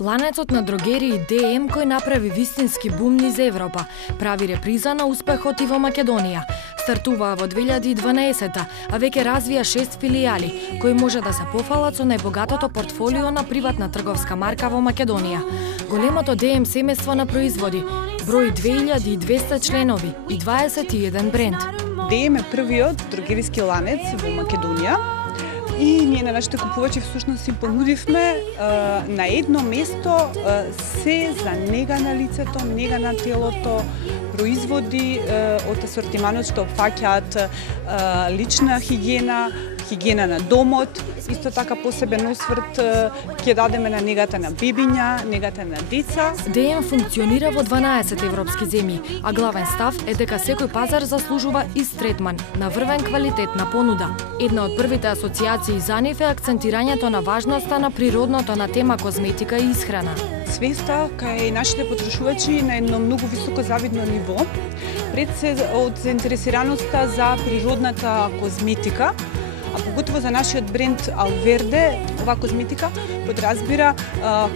Ланецот на дрогерии ДМ кој направи вистински бум низ Европа, прави реприза на успехот и во Македонија. Стартуваа во 2012, а веќе развија 6 филијали, кои може да се пофалат со најбогатото портфолио на приватна трговска марка во Македонија. Големото ДМ семејство на производи, брои 2200 членови и 21 бренд. ДМ е првиот дрогериски ланец во Македонија. И ние на нашите купувачи всушност им понудивме на едно место се за нега на лицето, нега на телото, производи од асортиманот што опфаќаат лична хигиена, хигиена на домот, исто така посебен осврт ќе дадеме на негата на бебиња, негата на деца. ДМ функционира во 12 европски земји, а главен став е дека секој пазар заслужува ист третман, на врвен квалитет на понуда. Една од првите асоциации за нив е акцентирањето на важноста на природното на тема козметика и исхрана. Свеста кај нашите потрошувачи на едно многу високо завидно ниво, пред се од заинтересираноста за природната козметика, а поготово за нашиот бренд Алверде, ова козметика подразбира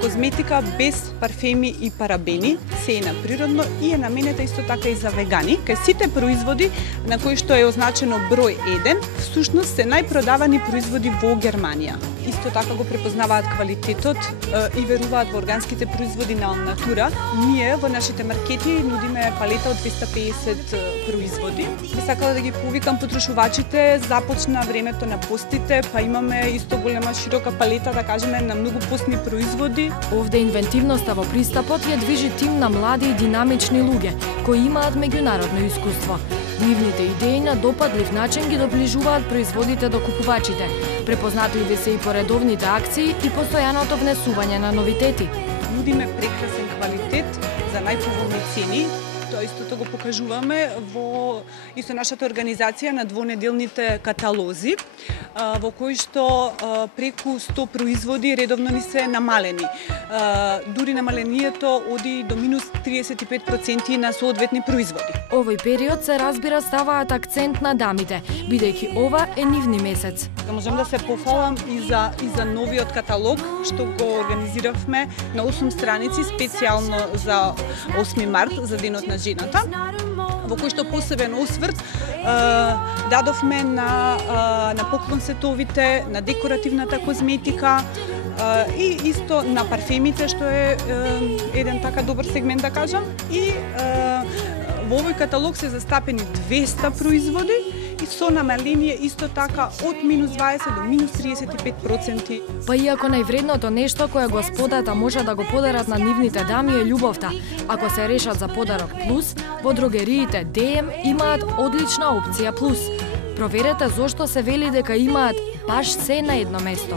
козметика без парфеми и парабени, се е на природно и е наменета исто така и за вегани. Кај сите производи на кои што е означено број 1, всушност се најпродавани производи во Германија. Исто така го препознаваат квалитетот и веруваат во органските производи на Алнатура. Ние во нашите маркети нудиме палета од 250 производи. Би сакала да ги повикам потрошувачите, започна времето на постите, па имаме исто голема широка палета, да кажеме, на многу постни производи. Овде инвентивноста во пристапот ја движи тим на млади и динамични луѓе, кои имаат меѓународно искуство. Нивните идеи на допадлив начин ги доближуваат производите до купувачите. Препознатливи се и поредовните акции и постојаното внесување на новитети. Нудиме прекрасен квалитет за најповолни цени. Тоа истото го покажуваме во исто нашата организација на двонеделните каталози, во кои што преку 100 производи редовно ни се намалени. Дури намалението оди до минус 35% на соодветни производи. Овој период се разбира ставаат акцент на дамите, бидејќи ова е нивни месец. Можам да се пофалам и за новиот каталог што го организиравме на 8 страници специјално за 8 март, за денот на жената, во кој што посебен осврт дадовме на поклон сетовите, на декоративната козметика и исто на парфемите, што е еден така добар сегмент, да кажам. И во овој каталог се застапени 200 производи и со намаление исто така од минус 20 до минус 35%. Па иако највредното нешто кое господата може да го подарат на нивните дами е љубовта, ако се решат за подарок плюс, во дрогериите ДМ имаат одлична опција плюс. Проверете зошто се вели дека имаат баш се на едно место.